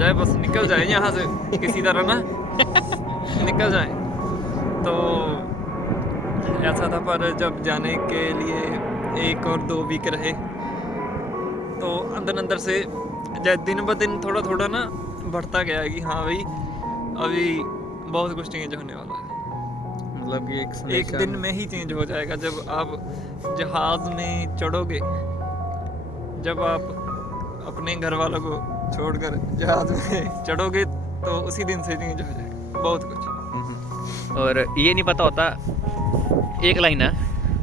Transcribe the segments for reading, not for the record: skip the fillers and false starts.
जाए, बस निकल जाए यहाँ से किसी तरह ना निकल जाए। तो ऐसा था, पर जब जाने के लिए 1 और 2 वीक रहे तो अंदर अंदर से दिन ब दिन थोड़ा थोड़ा ना बढ़ता गया कि हाँ भाई अभी बहुत कुछ चेंज होने वाला है। मतलब कि एक दिन में ही चेंज हो जाएगा। जब आप जहाज में चढ़ोगे, जब आप अपने घर वालों को छोड़कर जहाज में चढ़ोगे तो उसी दिन से चेंज हो जाएगा बहुत कुछ। और ये नहीं पता होता, एक लाइन है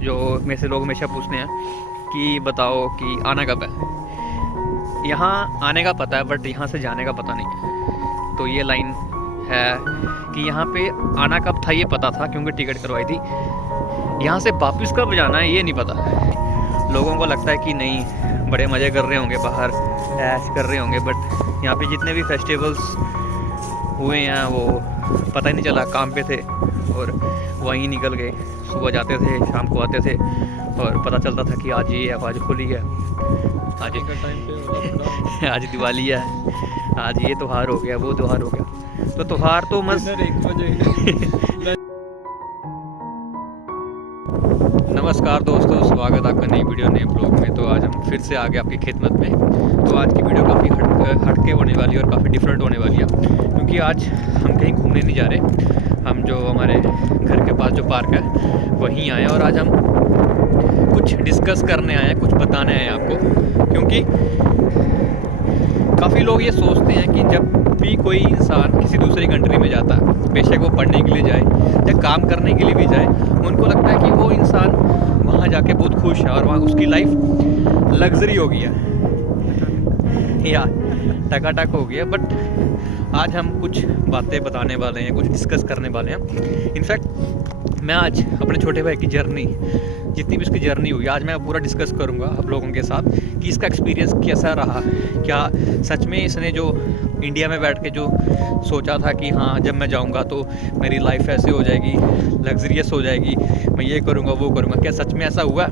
जो मेरे से लोग हमेशा पूछते हैं कि बताओ कि आना कब है। यहाँ आने का पता है बट यहाँ से जाने का पता नहीं है। तो ये लाइन है कि यहाँ पे आना कब था ये पता था क्योंकि टिकट करवाई थी, यहाँ से वापस कब जाना है ये नहीं पता। लोगों को लगता है कि नहीं बड़े मज़े कर रहे होंगे बाहर, ऐश कर रहे होंगे, बट यहाँ पे जितने भी फेस्टिवल्स हुए हैं वो पता ही नहीं चला, काम पे थे और वहीं निकल गए। सुबह जाते थे शाम को आते थे और पता चलता था कि आज ये है, आज होली है, आज दिवाली है, आज ये त्यौहार हो गया, वो त्यौहार हो गया। तो त्यौहार तो मस्त। नमस्कार दोस्तों, स्वागत है आपका नई वीडियो नए ब्लॉग में। तो आज हम फिर से आ गए आपकी खिदमत में। तो आज की वीडियो काफ़ी हटके होने वाली है और काफ़ी डिफरेंट होने वाली है, क्योंकि आज हम कहीं घूमने नहीं जा रहे। हम जो हमारे घर के पास जो पार्क है वहीं आए और आज हम कुछ डिस्कस करने आए हैं, कुछ बताने आए हैं आपको। क्योंकि काफ़ी लोग ये सोचते हैं कि जब भी कोई इंसान किसी दूसरी कंट्री में जाता है, बेशक वो पढ़ने के लिए जाए या काम करने के लिए भी जाए, उनको लगता है कि वो इंसान वहाँ जाके बहुत खुश है और वहाँ उसकी लाइफ लग्जरी हो गई है या टकाटक हो गया। बट आज हम कुछ बातें बताने वाले हैं, कुछ डिस्कस करने वाले हैं। इनफैक्ट मैं आज अपने छोटे भाई की जर्नी, जितनी भी उसकी जर्नी हुई, आज मैं पूरा डिस्कस करूंगा आप लोगों के साथ कि इसका एक्सपीरियंस कैसा रहा। क्या सच में इसने जो इंडिया में बैठ के जो सोचा था कि हाँ जब मैं जाऊंगा तो मेरी लाइफ ऐसे हो जाएगी, लग्जरियस हो जाएगी, मैं ये करूँगा वो करूँगा, क्या सच में ऐसा हुआ?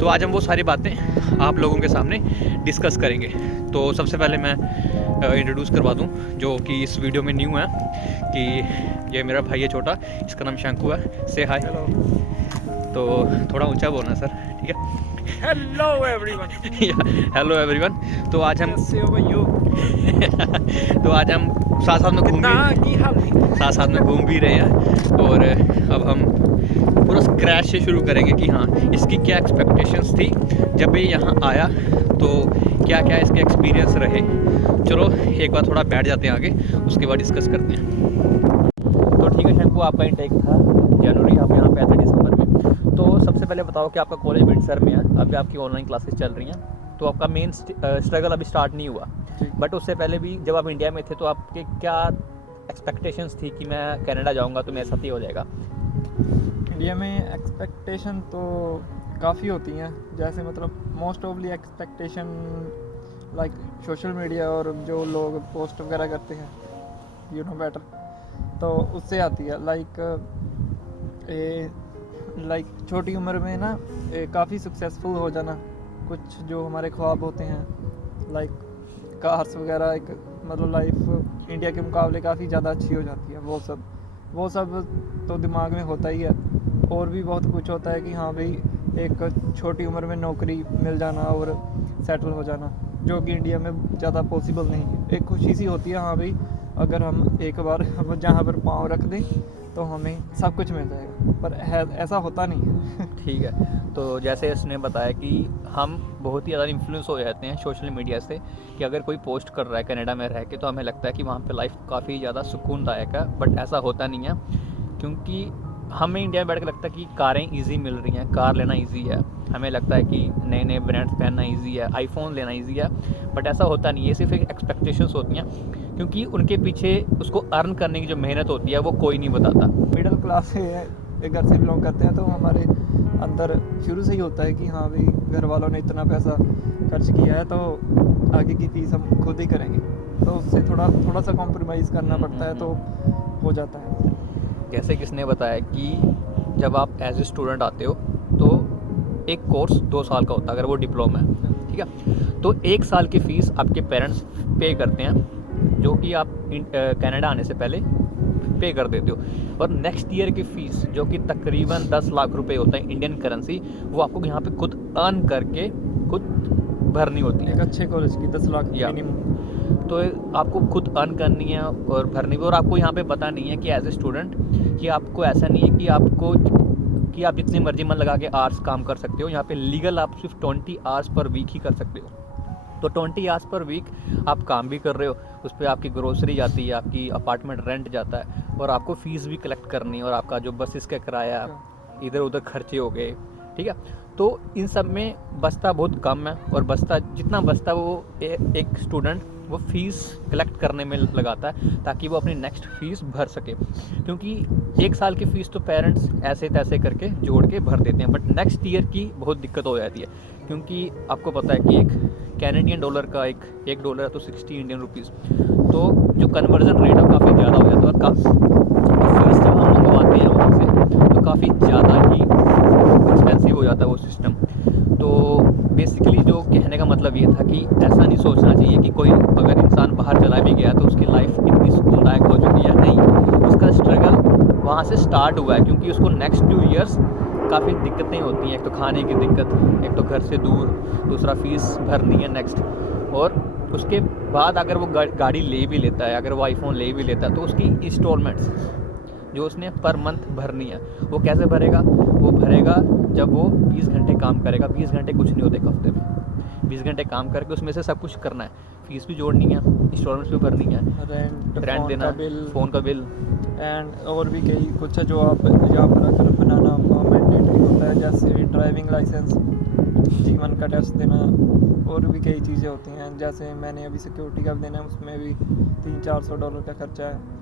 तो आज हम वो सारी बातें आप लोगों के सामने डिस्कस करेंगे। तो सबसे पहले मैं इंट्रोड्यूस करवा दूं जो कि इस वीडियो में न्यू है, कि ये मेरा भाई है छोटा, इसका नाम शंकु है। से हाय। तो थोड़ा ऊंचा बोलना सर, ठीक है? Hello everyone. Hello everyone. तो आज हम तो आज हम साथ साथ में घूम भी रहे हैं और अब हम पूरा स्क्रैच से शुरू करेंगे कि हाँ इसकी क्या एक्सपेक्टेशंस थी जब ये यहाँ आया, तो क्या क्या इसके एक्सपीरियंस रहे। चलो एक बार थोड़ा बैठ जाते हैं आगे, उसके बाद डिस्कस करते हैं। तो ठीक है शंकु, आपका इंटेक था जनवरी, आप यहाँ पे आए थे दिसंबर में। तो सबसे पहले बताओ कि आपका कॉलेज विंडसर में है, अभी आपकी ऑनलाइन क्लासेस चल रही हैं, तो आपका मेन स्ट्रगल अभी स्टार्ट नहीं हुआ। बट उससे पहले भी जब आप इंडिया में थे तो आपके क्या एक्सपेक्टेशंस थी कि मैं कनाडा जाऊँगा तो मेरे साथ ही हो जाएगा? इंडिया में एक्सपेक्टेशन तो काफ़ी होती हैं, जैसे मतलब most ऑफली expectation like social media और जो लोग पोस्ट वगैरह करते हैं, यू नो बेटर, तो उससे आती है। लाइक छोटी उम्र में ना काफ़ी सक्सेसफुल हो जाना, कुछ जो हमारे ख्वाब होते हैं लाइक कार्स वगैरह, एक मतलब लाइफ इंडिया के मुकाबले काफ़ी ज़्यादा अच्छी हो जाती है। वो सब तो दिमाग में होता ही है। और भी बहुत कुछ होता है कि हाँ भाई एक छोटी उम्र में नौकरी मिल जाना और सेटल हो जाना, जो कि इंडिया में ज़्यादा पॉसिबल नहीं है। एक खुशी सी होती है हाँ भाई अगर हम एक बार जहाँ पर पाँव रख दें तो हमें सब कुछ मिल जाएगा, पर ऐसा होता नहीं है। ठीक है, तो जैसे इसने बताया कि हम बहुत ही ज़्यादा इन्फ्लुएंस हो जाते हैं सोशल मीडिया से, कि अगर कोई पोस्ट कर रहा है कनाडा में रह के तो हमें लगता है कि वहाँ पे लाइफ काफ़ी ज़्यादा सुकूनदायक है। बट ऐसा होता नहीं है, क्योंकि हमें इंडिया में बैठ के लगता है कि कारें इजी मिल रही हैं, कार लेना इजी है, हमें लगता है कि नए नए ब्रांड्स पहनना इजी है, आईफोन लेना इजी है। बट ऐसा होता नहीं है, सिर्फ एक एक्सपेक्टेशंस होती हैं, क्योंकि उनके पीछे उसको अर्न करने की जो मेहनत होती है वो कोई नहीं बताता। मिडिल क्लास से घर से बिलोंग करते हैं तो हमारे अंदर शुरू से ही होता है कि हाँ भाई घर वालों ने इतना पैसा खर्च किया है तो आगे की फीस हम खुद ही करेंगे, तो उससे थोड़ा सा कॉम्प्रोमाइज़ करना पड़ता है, तो हो जाता है। जैसे किसने बताया कि जब आप एज ए स्टूडेंट आते हो तो एक कोर्स 2 साल का होता है, अगर वो डिप्लोमा है, ठीक है, तो 1 साल की फ़ीस आपके पेरेंट्स पे करते हैं जो कि आप कनाडा आने से पहले पे कर देते हो, और नेक्स्ट ईयर की फ़ीस जो कि तकरीबन 10 लाख रुपए होता है इंडियन करेंसी, वो आपको यहाँ पे खुद अर्न करके खुद भरनी होती है। एक अच्छे कॉलेज की 10 लाख या मिनिमम। तो आपको खुद अर्न करनी है और भरनी भी, और आपको यहाँ पे पता नहीं है कि एज ए स्टूडेंट कि आपको ऐसा नहीं है कि आपको कि आप जितनी मर्जी मन लगा के आवर्स काम कर सकते हो। यहाँ पे लीगल आप सिर्फ 20 आवर्स पर वीक ही कर सकते हो। तो 20 आवर्स पर वीक आप काम भी कर रहे हो, उस पर आपकी ग्रोसरी जाती है, आपकी अपार्टमेंट रेंट जाता है, और आपको फ़ीस भी कलेक्ट करनी है, और आपका जो बसेस का किराया, इधर उधर खर्चे हो गए, ठीक है। तो इन सब में बचता बहुत कम है, और बचता जितना बचता वो एक स्टूडेंट वो फ़ीस कलेक्ट करने में लगाता है ताकि वो अपनी नेक्स्ट फ़ीस भर सके, क्योंकि एक साल की फ़ीस तो पेरेंट्स ऐसे तैसे करके जोड़ के भर देते हैं, बट नेक्स्ट ईयर की बहुत दिक्कत हो जाती है, क्योंकि आपको पता है कि एक कैनेडियन डॉलर का एक डॉलर है तो 60 इंडियन रुपीज़, तो जो कन्वर्जन रेट है काफ़ी ज़्यादा हो जाता है, और फीस जब हम मंगवाते हैं वहाँ से तो काफ़ी ज़्यादा ही एक्सपेंसिव हो जाता है वो सिस्टम। तो बेसिकली जो कहने का मतलब ये था कि ऐसा नहीं सोचना चाहिए कि कोई अगर इंसान बाहर चला भी गया तो उसकी लाइफ इतनी सुकूनदायक हो चुकी है, नहीं, उसका स्ट्रगल वहाँ से स्टार्ट हुआ है, क्योंकि उसको नेक्स्ट 2 ईयर्स काफ़ी दिक्कतें होती हैं। एक तो खाने की दिक्कत, एक तो घर से दूर, दूसरा फ़ीस भरनी है नेक्स्ट, और उसके बाद अगर वो गाड़ी ले भी लेता है, अगर वो आईफोन ले भी लेता है, तो उसकी इंस्टॉलमेंट्स जो उसने पर मंथ भरनी है, वो कैसे भरेगा? वो भरेगा जब वो 20 घंटे काम करेगा। 20 घंटे कुछ नहीं होते एक हफ्ते में, 20 घंटे काम करके उसमें से सब कुछ करना है, फ़ीस भी जोड़नी है, इंस्टॉलमेंट्स भी भरनी है, रेंट देना, फ़ोन का बिल एंड और भी कई कुछ है जो आप यहाँ पर आकर बनाना मैंडेटरी होता है, जैसे ड्राइविंग लाइसेंस, जीवन का टेस्ट देना, और भी कई चीज़ें होती हैं, जैसे मैंने अभी सिक्योरिटी का भी देना है, उसमें भी $300-400 का खर्चा है।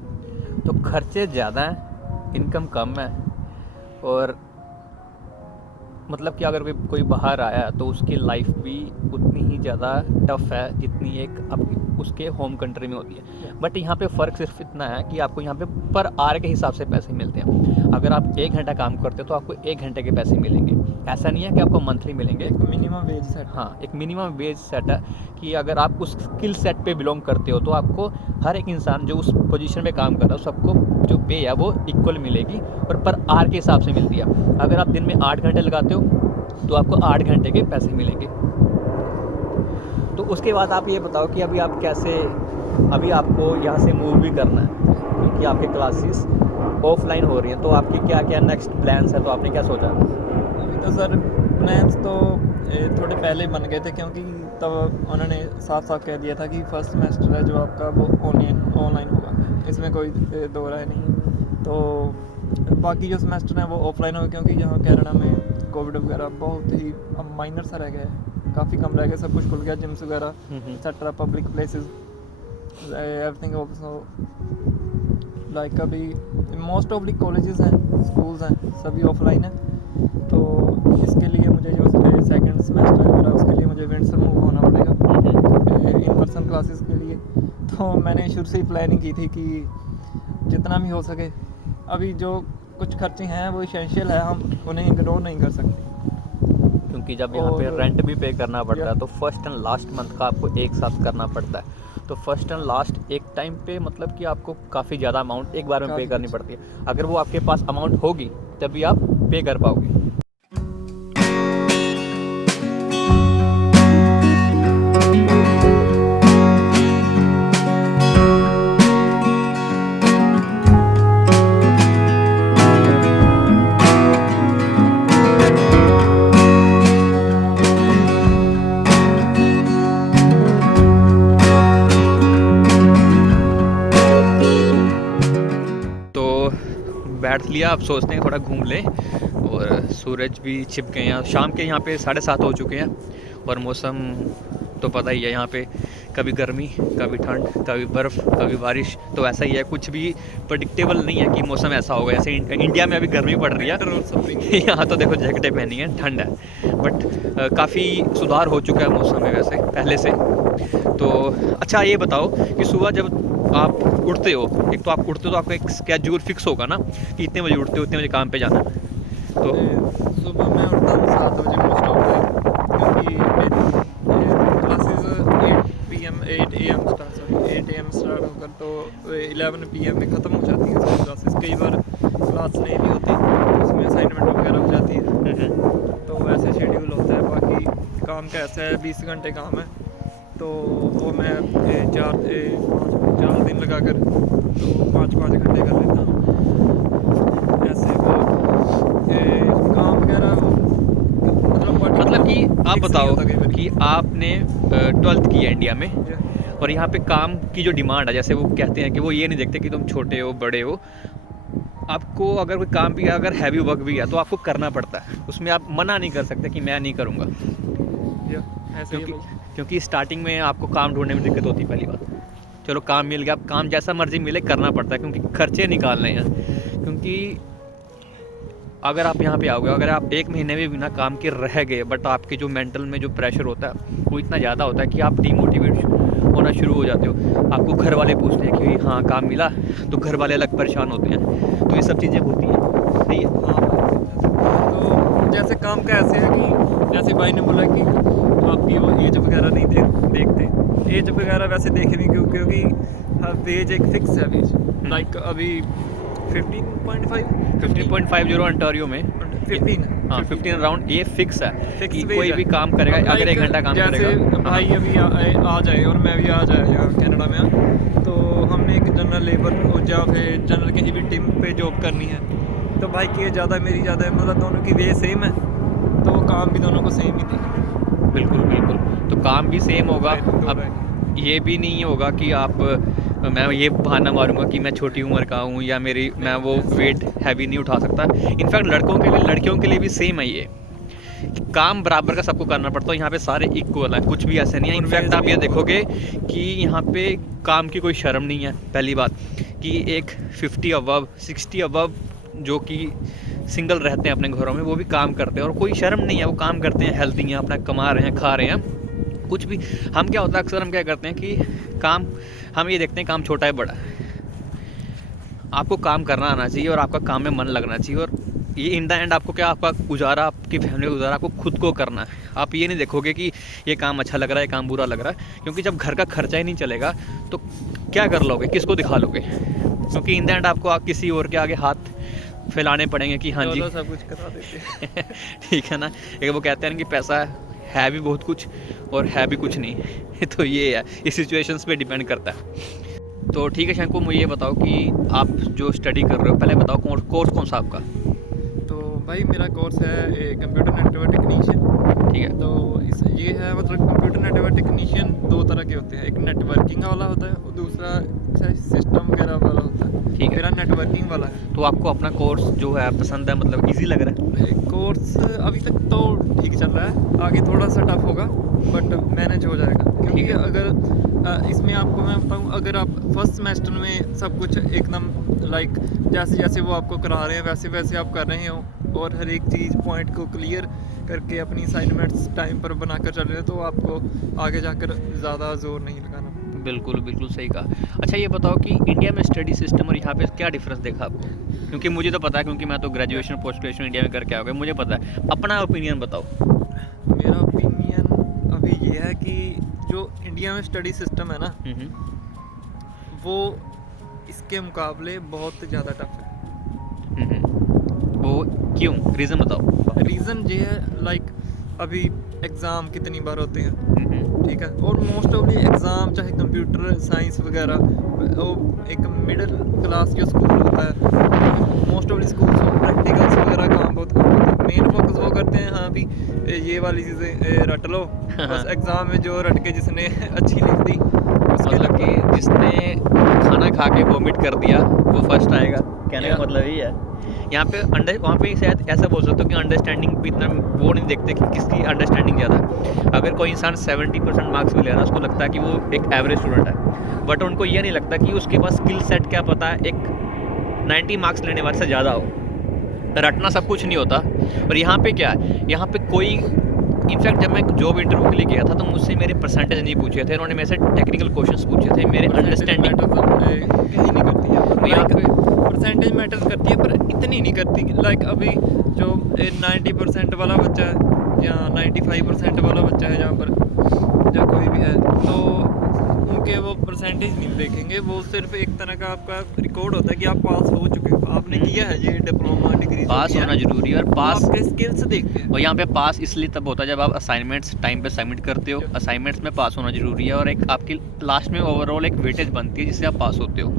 तो खर्चे ज़्यादा हैं, इनकम कम है, और मतलब कि अगर कोई बाहर आया तो उसकी लाइफ भी उतनी ही ज़्यादा टफ है जितनी एक आपकी उसके होम कंट्री में होती है। बट यहाँ पे फ़र्क सिर्फ इतना है कि आपको यहाँ पे पर आवर के हिसाब से पैसे मिलते हैं। अगर आप 1 घंटा काम करते हो तो आपको 1 घंटे के पैसे मिलेंगे, ऐसा नहीं है कि आपको मंथली मिलेंगे। एक मिनिमम वेज सेट, हाँ, एक मिनिमम वेज सेट है कि अगर आप उस स्किल सेट पे बिलोंग करते हो तो आपको हर एक इंसान जो उस पोजीशन पे काम कर रहा है सबको जो पे है वो इक्वल मिलेगी, और पर आवर के हिसाब से मिलती है। अगर आप दिन में 8 घंटे लगाते हो तो आपको 8 घंटे के पैसे मिलेंगे। तो उसके बाद आप ये बताओ कि अभी आपको यहाँ से मूव भी करना है, क्योंकि आपके क्लासेस ऑफलाइन हो रही हैं, तो आपकी क्या क्या नेक्स्ट प्लान्स है? तो आपने क्या सोचा? अभी तो सर प्लान्स तो थोड़े पहले बन गए थे, क्योंकि तब उन्होंने साफ साफ कह दिया था कि फर्स्ट सेमेस्टर है जो आपका वो ऑनलाइन होगा, इसमें कोई दो राय नहीं। तो बाकी जो सेमेस्टर हैं वो ऑफलाइन होगा, क्योंकि यहाँ कनाडा में कोविड वगैरह बहुत ही अब माइनर सा रह गया है, काफ़ी कम रह गया, सब कुछ खुल गया, जिम्स वगैरह etcetera, public places, everything also like अभी मोस्ट ऑफ द कॉलेजेस हैं, स्कूल्स हैं, सभी ऑफलाइन है। तो इसके लिए मुझे जो सेकंड सेमेस्टर है मेरा, उसके लिए मुझे विंडसर मूव होना पड़ेगा इन पर्सन क्लासेस के लिए। तो मैंने शुरू से ही प्लानिंग की थी कि जितना भी हो सके, अभी जो कुछ खर्चे हैं वो इसेंशियल है, हम उन्हें इग्नोर नहीं कर सकते, क्योंकि जब यहाँ पे रेंट भी पे करना पड़ता है तो फर्स्ट एंड लास्ट मंथ का आपको एक साथ करना पड़ता है। तो फर्स्ट एंड लास्ट एक टाइम पे मतलब कि आपको काफ़ी ज़्यादा अमाउंट एक बार में पे करनी पड़ती है। अगर वो आपके पास अमाउंट होगी तभी आप पे कर पाओगे। बैठ लिया, अब सोचते हैं थोड़ा घूम लें, और सूरज भी छिप गए हैं, शाम के यहाँ पे 7:30 हो चुके हैं, और मौसम तो पता ही है यहाँ पे कभी गर्मी, कभी ठंड, कभी बर्फ़, कभी बारिश, तो ऐसा ही है, कुछ भी प्रेडिक्टेबल नहीं है कि मौसम ऐसा होगा। ऐसे इंडिया में अभी गर्मी पड़ रही है, यहाँ तो देखो जैकेटें पहनी हैं, ठंड है, बट काफ़ी सुधार हो चुका है मौसम में वैसे पहले से। तो अच्छा ये बताओ कि सुबह जब आप उठते हो, एक तो आप उठते हो तो आपका एक स्केड्यूल फिक्स होगा ना कि इतने बजे उठते हो, इतने बजे काम पे जाना है। तो सुबह मैं उठता हूँ 7 बजे मोस्ट ऑफ द, क्योंकि classes 8 AM start 8 AM start होकर तो 11 PM में ख़त्म हो जाती है सारी क्लासेस। कई बार क्लास नहीं भी होती, उसमें असाइनमेंट वगैरह हो जाती है, तो वैसे शेड्यूल होता है। बाकी काम का ऐसा है, 20 घंटे काम है, तो वो मैं 4 दिन लगा कर तो 5-5 घंटे कर लेता हूँ ऐसे। काम वगैरह मतलब कि आप fix बताओ नहीं होता कई बार। कि आपने 12th की है इंडिया में, Yeah. और यहाँ पे काम की जो डिमांड है, जैसे वो कहते हैं कि वो ये नहीं देखते कि तुम छोटे हो बड़े हो, आपको अगर कोई काम भी है, अगर हैवी वर्क भी है तो आपको करना पड़ता है, उसमें आप मना नहीं कर सकते कि मैं नहीं करूँगा। ऐसे ही क्योंकि स्टार्टिंग में आपको काम ढूंढने में दिक्कत होती है। पहली बात, चलो काम मिल गया, अब काम जैसा मर्जी मिले करना पड़ता है, क्योंकि खर्चे निकालने हैं। क्योंकि अगर आप यहाँ पे आओगे, अगर आप 1 महीने में बिना काम के रह गए, बट आपके जो मेंटल में जो प्रेशर होता है वो इतना ज़्यादा होता है कि आप डीमोटिवेट होना शुरू हो जाते हो। आपको घर वाले पूछते हैं कि हाँ काम मिला, तो घर वाले अलग परेशान होते हैं। तो ये सब चीज़ें होती हैं, सही है। हाँ, तो जैसे काम का ऐसे है कि जैसे भाई ने बोला कि आपकी वो एज वगैरह नहीं देखते। एज वगैरह वैसे देखे नहीं, क्योंकि वेज एक फिक्स है वेज। लाइक अभी 15.5 15.50 अंटारियो में 15 हाँ 15 अराउंड ये फिक्स है Fix कि wage कोई है। भी काम करेगा, अब अगर like 1 घंटा काम जैसे करेगा। भाई अभी आ जाए और मैं भी आ जाए यहाँ कनाडा में, तो हमने एक जनरल लेबर या फिर जनरल कहीं भी टीम पे जॉब करनी है, तो भाई की ज़्यादा मेरी ज़्यादा है, मतलब दोनों की वे सेम है, तो काम भी दोनों को सेम ही देगा। बिल्कुल बिल्कुल, तो काम भी सेम होगा। Right, अब ये भी नहीं होगा कि आप मैं ये बहाना मारूंगा कि मैं छोटी उम्र का हूँ या मैं वो वेट हैवी नहीं उठा सकता। इनफैक्ट लड़कियों के लिए भी सेम है ये, काम बराबर का सबको करना पड़ता है। यहाँ पे सारे इक्वल है, कुछ भी ऐसे नहीं है। और इनफैक्ट wage आप भी ये equal देखोगे कि यहाँ पे काम की कोई शर्म नहीं है। पहली बात कि एक 50 अबव 60 अबव जो कि सिंगल रहते हैं अपने घरों में, वो भी काम करते हैं और कोई शर्म नहीं है, वो काम करते हैं, हेल्थी हैं, अपना कमा रहे हैं, खा रहे हैं कुछ भी। हम क्या होता है अक्सर हम क्या करते हैं कि काम हम ये देखते हैं काम छोटा है बड़ा है। आपको काम करना आना चाहिए और आपका काम में मन लगना चाहिए, और ये इन द एंड आपको क्या, आपका गुजारा, आपकी फैमिली का गुजारा आपको खुद को करना है। आप ये नहीं देखोगे कि ये काम अच्छा लग रहा है, ये काम बुरा लग रहा है, क्योंकि जब घर का खर्चा ही नहीं चलेगा तो क्या कर लोगे, किसको दिखा लोगे? क्योंकि इन द एंड आपको किसी और के आगे हाथ फैलाने पड़ेंगे कि हाँ जी सब कुछ करा देते हैं। ठीक है ना। एक वो कहते हैं कि पैसा है भी बहुत कुछ और है भी कुछ नहीं तो ये है, इस सिचुएशंस पे डिपेंड करता है। तो ठीक है शंकु, मुझे ये बताओ कि आप जो स्टडी कर रहे हो, पहले बताओ कोर्स कौन सा आपका? तो भाई मेरा कोर्स है कंप्यूटर नेटवर्क टेक्नीशियन। ठीक है। तो ये है, मतलब कंप्यूटर नेटवर्क टेक्नीशियन 2 तरह के होते हैं, एक नेटवर्किंग वाला होता है और दूसरा सिस्टम वगैरह वाला होता है। ठीक है। मेरा नेटवर्किंग वाला है। तो आपको अपना कोर्स जो है पसंद है, मतलब इजी लग रहा है? कोर्स अभी तक तो ठीक चल रहा है, आगे थोड़ा सा टफ होगा बट मैनेज हो जाएगा। क्योंकि अगर इसमें आपको मैं बताऊं, अगर आप फर्स्ट सेमेस्टर में सब कुछ एकदम लाइक जैसे जैसे वो आपको करा रहे हैं वैसे वैसे आप कर रहे हो और हर एक चीज़ पॉइंट को क्लियर करके अपनी असाइनमेंट्स टाइम पर बनाकर चल रहे हो, तो आपको आगे जाकर ज़्यादा जोर नहीं लगाना। बिल्कुल बिल्कुल सही कहा। अच्छा ये बताओ कि इंडिया में स्टडी सिस्टम और यहाँ पे क्या डिफरेंस देखा आपको? क्योंकि मुझे तो पता है, क्योंकि मैं तो ग्रेजुएशन पोस्ट ग्रेजुएशन इंडिया में करके आ गया, मुझे पता है। अपना ओपिनियन बताओ। मेरा ओपिनियन अभी ये है कि जो इंडिया में स्टडी सिस्टम है ना, वो इसके मुकाबले बहुत ज़्यादा टफ है। वो क्यों, रीज़न बताओ। रीज़न ये है, लाइक अभी एग्ज़ाम कितनी बार होते हैं, ठीक है, और मोस्ट ऑफ द एग्ज़ाम चाहे कंप्यूटर साइंस वगैरह, वो एक मिडिल क्लास जो स्कूल होता है, मोस्ट ऑफ द स्कूल्स में प्रैक्टिकल्स वगैरह काम बहुत कम होता है। मेन फोकस वो करते हैं हाँ भी ये वाली चीज़ें रट लो, बस एग्ज़ाम में जो रट के जिसने अच्छी लिख दी उसके मतलब कि जिसने खाना खा के वॉमिट कर दिया वो फर्स्ट आएगा, कहने का मतलब यही है। यहाँ पे वहाँ पे शायद ऐसा बोल सकते हो कि अंडरस्टैंडिंग भी इतना वो नहीं देखते कि किसकी अंडरस्टैंडिंग ज़्यादा है। अगर कोई इंसान 70% मार्क्स भी ले रहा है, उसको लगता है कि वो एक एवरेज स्टूडेंट है, बट उनको ये नहीं लगता कि उसके पास स्किल सेट क्या पता है एक 90 मार्क्स लेने वाले से ज़्यादा हो। रटना सब कुछ नहीं होता। और यहाँ पे क्या है, यहाँ पे कोई इनफैक्ट जब मैं जॉब इंटरव्यू के लिए गया था तो मुझसे मेरे परसेंटेज नहीं पूछे थे, उन्होंने मेरे से टेक्निकल क्वेश्चंस पूछे थे, मेरे अंडरस्टैंडिंग कहीं नहीं करती है। यहाँ पे परसेंटेज मैटर करती है पर इतनी नहीं करती। लाइक अभी जो 90% वाला बच्चा है या 95% वाला बच्चा है, जहाँ पर या कोई भी है, तो आपके वो परसेंटेज नहीं देखेंगे, वो सिर्फ एक तरह का आपका रिकॉर्ड होता है कि आप पास हो चुके हो, आपने किया है ये डिप्लोमा डिग्री। पास होना जरूरी है, और पास आपके स्किल्स देखते हैं। और यहाँ पे पास इसलिए तब होता है जब आप असाइनमेंट्स टाइम पे सबमिट करते हो। असाइनमेंट्स में पास होना जरूरी है, और एक आपकी लास्ट में ओवरऑल एक वेटेज बनती है जिससे आप पास होते हो।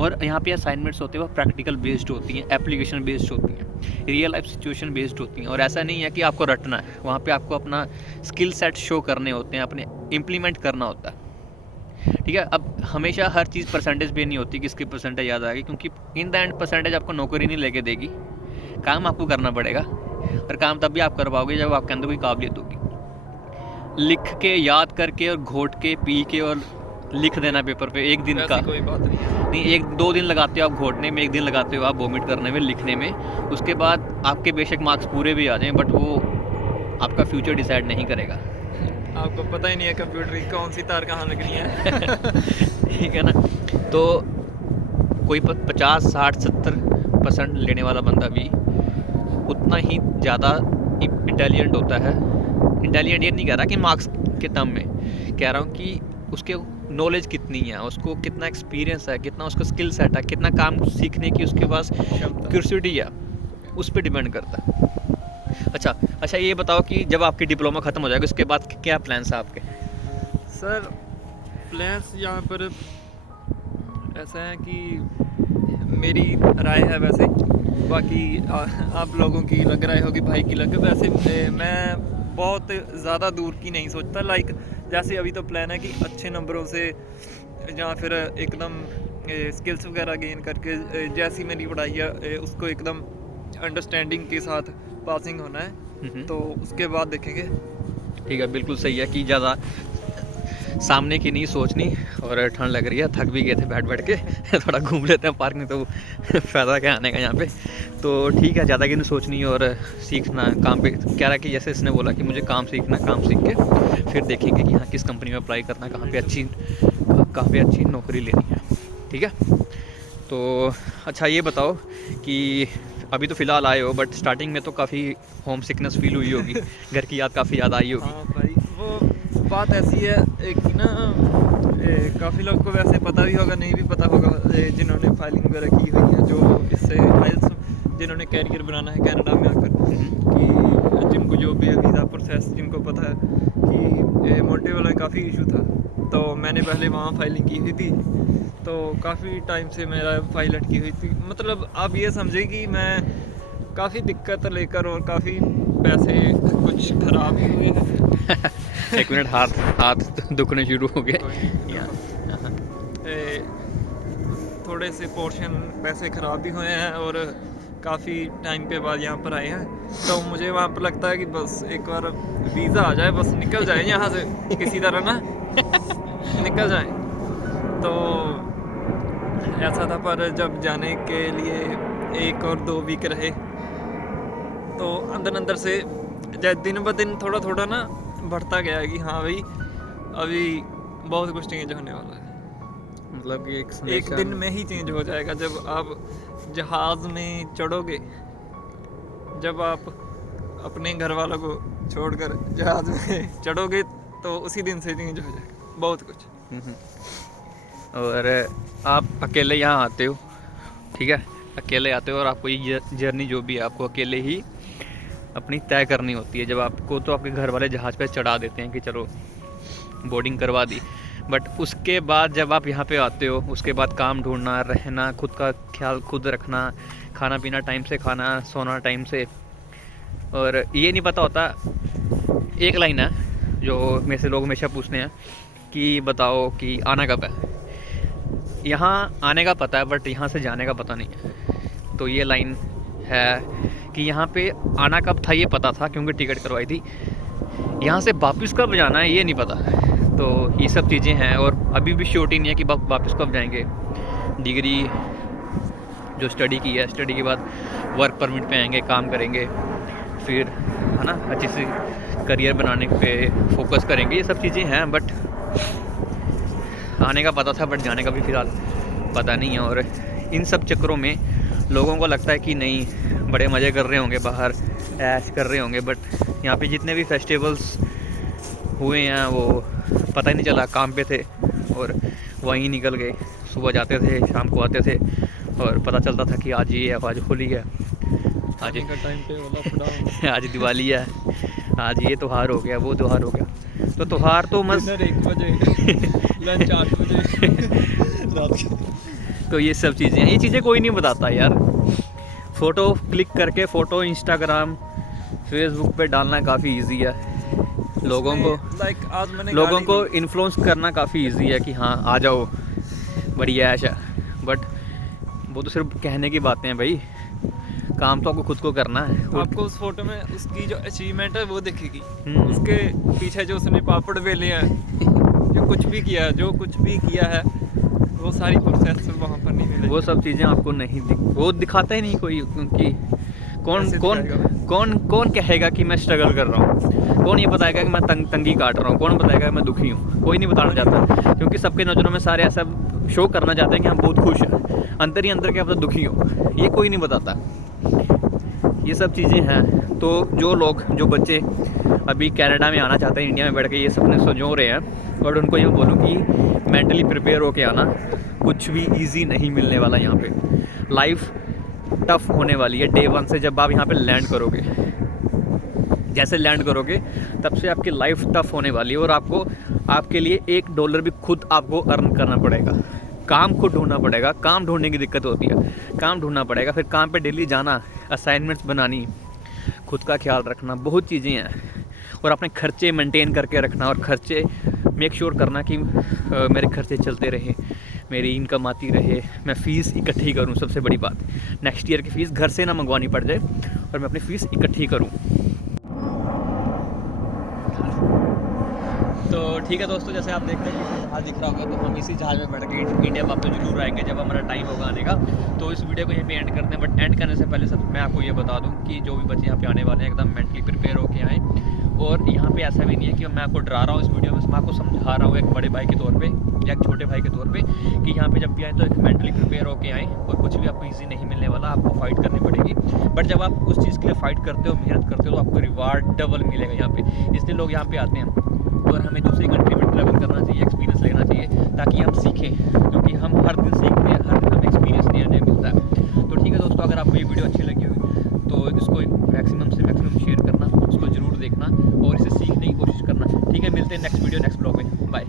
और यहाँ पे असाइनमेंट्स होते हैं वो प्रैक्टिकल बेस्ड होती हैं, एप्लीकेशन बेस्ड होती हैं, रियल लाइफ सिचुएशन बेस्ड होती हैं। और ऐसा नहीं है कि आपको रटना है, वहाँ पे आपको अपना स्किल सेट शो करने होते हैं, अपने इम्प्लीमेंट करना होता है। ठीक है, अब हमेशा हर चीज़ परसेंटेज पे नहीं होती कि इसकी परसेंटेज याद आ गई, क्योंकि इन द एंड परसेंटेज आपको नौकरी नहीं लेके देगी, काम आपको करना पड़ेगा। और काम तब भी आप कर पाओगे जब आपके अंदर कोई काबिलियत होगी। लिख के, याद करके और घोट के, पी के और लिख देना पेपर पे एक दिन का कोई बात नहीं है। नहीं, 1-2 दिन लगाते हो आप घोटने में, 1 दिन लगाते हो आप वोमिट करने में, लिखने में। उसके बाद आपके बेशक मार्क्स पूरे भी आ जाएं, बट वो आपका फ्यूचर डिसाइड नहीं करेगा। आपको पता ही नहीं है कंप्यूटर की कौन सी तार कहाँ लग रही है। ठीक है ना। तो कोई 50, 60, 70% लेने वाला बंदा भी उतना ही ज़्यादा इंटेलिजेंट होता है। इंटेलिजेंट ये नहीं कह रहा कि मार्क्स के टर्म में, कह रहा हूँ कि उसके नॉलेज कितनी है, उसको कितना एक्सपीरियंस है, कितना उसका स्किल सेट है, कितना काम सीखने की उसके पास क्यूरियोसिटी है, उस पर डिपेंड करता है। अच्छा, ये बताओ कि जब आपकी डिप्लोमा ख़त्म हो जाएगा उसके बाद क्या प्लान्स है आपके? सर प्लान्स यहाँ पर ऐसा है कि मेरी राय है, वैसे बाकी आप लोगों की लग राय होगी, भाई की लग। वैसे मैं बहुत ज़्यादा दूर की नहीं सोचता। लाइक जैसे अभी तो प्लान है कि अच्छे नंबरों से या फिर एकदम स्किल्स वगैरह गेन करके जैसी मेरी पढ़ाई है उसको एकदम अंडरस्टैंडिंग के साथ पासिंग होना है, तो उसके बाद देखेंगे। ठीक है, बिल्कुल सही है कि ज़्यादा सामने की नहीं सोचनी। और ठंड लग रही है, थक भी गए थे बैठ बैठ के थोड़ा घूम लेते हैं पार्क में, तो फ़ायदा क्या आने का यहाँ पे। तो ठीक है, ज़्यादा की नहीं सोचनी और सीखना काम पे। कह रहा है कि जैसे इसने बोला कि मुझे काम सीखना, काम सीख के फिर देखेंगे कि हाँ किस कंपनी में अप्लाई करना, कहाँ पे अच्छी नौकरी लेनी है। ठीक है, तो अच्छा ये बताओ कि अभी तो फ़िलहाल आए हो, बट स्टार्टिंग में तो काफ़ी होम सिकनेस फील हुई होगी, घर की याद काफ़ी याद आई होगी। हाँ भाई, वो बात ऐसी है एक ना, काफ़ी लोग को वैसे पता भी होगा, नहीं भी पता होगा, जिन्होंने फाइलिंग वगैरह की हुई है, जो इससे फाइल्स जिन्होंने कैरियर बनाना है कनाडा में आकर, कि जिनको जो भी वीज़ा प्रोसेस जिनको पता है कि मोन्टेरियल में काफ़ी इशू था, तो मैंने पहले वहाँ फाइलिंग की हुई थी, तो काफ़ी टाइम से मेरा फाइल अटकी हुई थी। मतलब आप ये समझे कि मैं काफ़ी दिक्कत लेकर और काफ़ी पैसे कुछ ख़राब भी हुए हैं। एक मिनट, हाथ दुखने शुरू हो गए। थोड़े से पोर्शन पैसे ख़राब भी हुए हैं और काफ़ी टाइम के बाद यहाँ पर आए हैं, तो मुझे वहाँ पर लगता है कि बस एक बार वीज़ा आ जाए, बस निकल जाए यहाँ से किसी तरह ना निकल जाए। तो ऐसा था, पर जब जाने के लिए 1 और 2 वीक रहे, तो अंदर से जब दिन ब दिन थोड़ा थोड़ा ना बढ़ता गया कि हाँ भाई अभी बहुत कुछ चेंज होने वाला है। मतलब कि एक दिन में ही चेंज हो जाएगा। जब आप जहाज़ में चढ़ोगे, जब आप अपने घर वालों को छोड़कर जहाज़ में चढ़ोगे, तो उसी दिन से चेंज हो जाएगा बहुत कुछ। और आप अकेले यहाँ आते हो, ठीक है, अकेले आते हो और आपको ये जर्नी जो भी है आपको अकेले ही अपनी तय करनी होती है। जब आपको तो आपके घर वाले जहाज़ पे चढ़ा देते हैं कि चलो बोर्डिंग करवा दी, बट उसके बाद जब आप यहाँ पे आते हो, उसके बाद काम ढूंढना, रहना, खुद का ख्याल खुद रखना, खाना पीना टाइम से खाना, सोना टाइम से। और ये नहीं पता होता, एक लाइन है जो मेरे से लोग हमेशा पूछते हैं कि बताओ कि आना कब है। यहाँ आने का पता है, बट यहाँ से जाने का पता नहीं है। तो ये लाइन है कि यहाँ पे आना कब था ये पता था क्योंकि टिकट करवाई थी, यहाँ से वापस कब जाना है ये नहीं पता। तो ये सब चीज़ें हैं, और अभी भी श्योरिटी नहीं है कि वापस कब जाएंगे। डिग्री जो स्टडी की है, स्टडी के बाद वर्क परमिट पे आएंगे, काम करेंगे, फिर है ना अच्छे से करियर बनाने पे फोकस करेंगे। ये सब चीज़ें हैं, बट आने का पता था, बट जाने का भी फ़िलहाल पता नहीं है। और इन सब चक्करों में लोगों को लगता है कि नहीं बड़े मज़े कर रहे होंगे, बाहर ऐश कर रहे होंगे, बट यहाँ पे जितने भी फेस्टिवल्स हुए हैं वो पता ही नहीं चला, काम पे थे और वहीं निकल गए। सुबह जाते थे, शाम को आते थे और पता चलता था कि आज ये है, आज होली है, आज का टाइम पे लॉकडाउन, आज दिवाली है, आज ये त्यौहार हो गया, वो त्यौहार हो गया। तो त्यौहार तो मस्त 1 बजे लंच 8 बजे रात के। तो ये सब चीज़ें हैं, ये चीज़ें कोई नहीं बताता यार। फ़ोटो क्लिक करके फ़ोटो इंस्टाग्राम फेसबुक पे डालना काफ़ी इजी है। लोगों को इन्फ्लुएंस करना काफ़ी इजी है कि हाँ आ जाओ, बड़ी ऐश है। बट वो तो सिर्फ कहने की बातें हैं भाई, काम तो आपको खुद को करना है। आपको उस फोटो में उसकी जो अचीवमेंट है वो दिखेगी, हम्म। उसके पीछे जो उसने पापड़ बेले हैं, जो कुछ भी किया है, वो सारी प्रोसेस वहाँ पर नहीं मिलेगी। वो सब चीज़ें आपको नहीं वो दिखाता ही नहीं कोई, क्योंकि कैसे दिखाएगा? कौन कहेगा कि मैं स्ट्रगल कर रहा हूँ? कौन ये बताएगा कि मैं तंगी काट रहा हूँ? कौन बताएगा कि मैं दुखी हूँ? कोई नहीं बताना चाहता, क्योंकि सबके नज़रों में सारे ऐसा शो करना चाहते हैं कि हम बहुत खुश हैं, अंदर ही अंदर के आप तो दुखी हो। ये कोई नहीं बताता। ये सब चीज़ें हैं। तो जो बच्चे अभी कनाडा में आना चाहते हैं, इंडिया में बैठ के ये सपने संजो रहे हैं, और उनको ये बोलूँ कि मेंटली प्रिपेयर होके आना, कुछ भी इजी नहीं मिलने वाला। यहाँ पे लाइफ टफ होने वाली है डे 1 से। जब आप यहाँ पे लैंड करोगे, जैसे लैंड करोगे तब से आपकी लाइफ टफ होने वाली है, और आपके लिए $1 भी खुद आपको अर्न करना पड़ेगा। काम खुद ढूंढना पड़ेगा। काम ढूंढने की दिक्कत होती है, काम ढूंढना पड़ेगा, फिर काम पे डेली जाना, असाइनमेंट्स बनानी, खुद का ख्याल रखना, बहुत चीज़ें हैं। और अपने खर्चे मेंटेन करके रखना, और खर्चे मेक श्योर करना कि मेरे खर्चे चलते रहे, मेरी इनकम आती रहे, मैं फ़ीस इकट्ठी करूं। सबसे बड़ी बात, नेक्स्ट ईयर की फ़ीस घर से ना मंगवानी पड़ जाए, और मैं अपनी फ़ीस इकट्ठी करूं। तो ठीक है दोस्तों, जैसे आप देखते हैं कि जहाज़ दिख रहा होगा, तो हम इसी जहाज़ में बैठ के इंडिया वापस जरूर आएंगे जब हमारा टाइम होगा आने का। तो इस वीडियो को यहीं पे एंड करते हैं। बट एंड करने से पहले मैं आपको ये बता दूं कि जो भी बच्चे यहाँ पे आने वाले हैं, एकदम मेंटली प्रिपेयर होके आएँ। और यहाँ पे ऐसा भी नहीं है कि मैं आपको डरा रहा हूँ इस वीडियो में, मैं आपको समझा रहा हूँ एक बड़े भाई के तौर पे या एक छोटे भाई के तौर पे, कि यहाँ पे जब भी आए तो एक मेंटली प्रिपेयर होके आएँ, और कुछ भी आपको इजी नहीं मिलने वाला, आपको फाइट करनी पड़ेगी। बट जब आप उस चीज़ के लिए फाइट करते हो, मेहनत करते हो, तो आपको रिवार्ड डबल मिलेगा यहाँ पे। इसलिए लोग यहाँ पे आते हैं। और हमें दूसरी कंट्री में ट्रैवल करना चाहिए, एक्सपीरियंस लेना चाहिए, ताकि हम सीखें, क्योंकि हम हर दिन सीखते हैं, हर दिन हमें एक्सपीरियंस नया मिलता है। तो ठीक है दोस्तों, अगर आपको ये वीडियो अच्छी लगी हुई तो इसको मैक्सिमम से मैक्सिमम शेयर करना, उसको ज़रूर देखना और इसे सीखने की कोशिश करना। ठीक है, मिलते हैं नेक्स्ट वीडियो नेक्स्ट ब्लॉग में। बाय।